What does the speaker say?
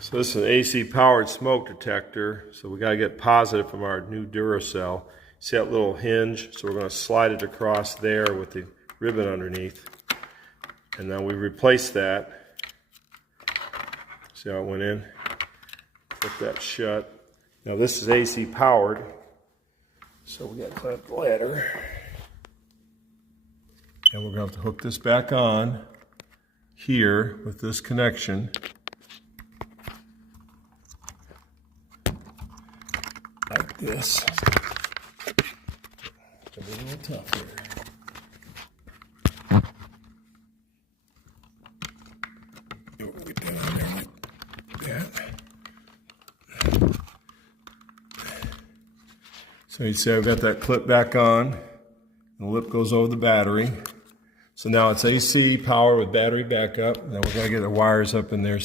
So this is an AC powered smoke detector. So we got to get positive from our new Duracell. See that little hinge? So we're going to slide it across there with the ribbon underneath. And then we replace that. See how it went in? Put that shut. Now this is AC powered. So we got to clamp the ladder. And we're going to have to hook this back on here with this connection. Like this. It's a little tough here. We'll get that on there like that. So you see I've got that clip back on. And the lip goes over the battery. So now it's AC power with battery backup. Now we're going to get the wires up in there.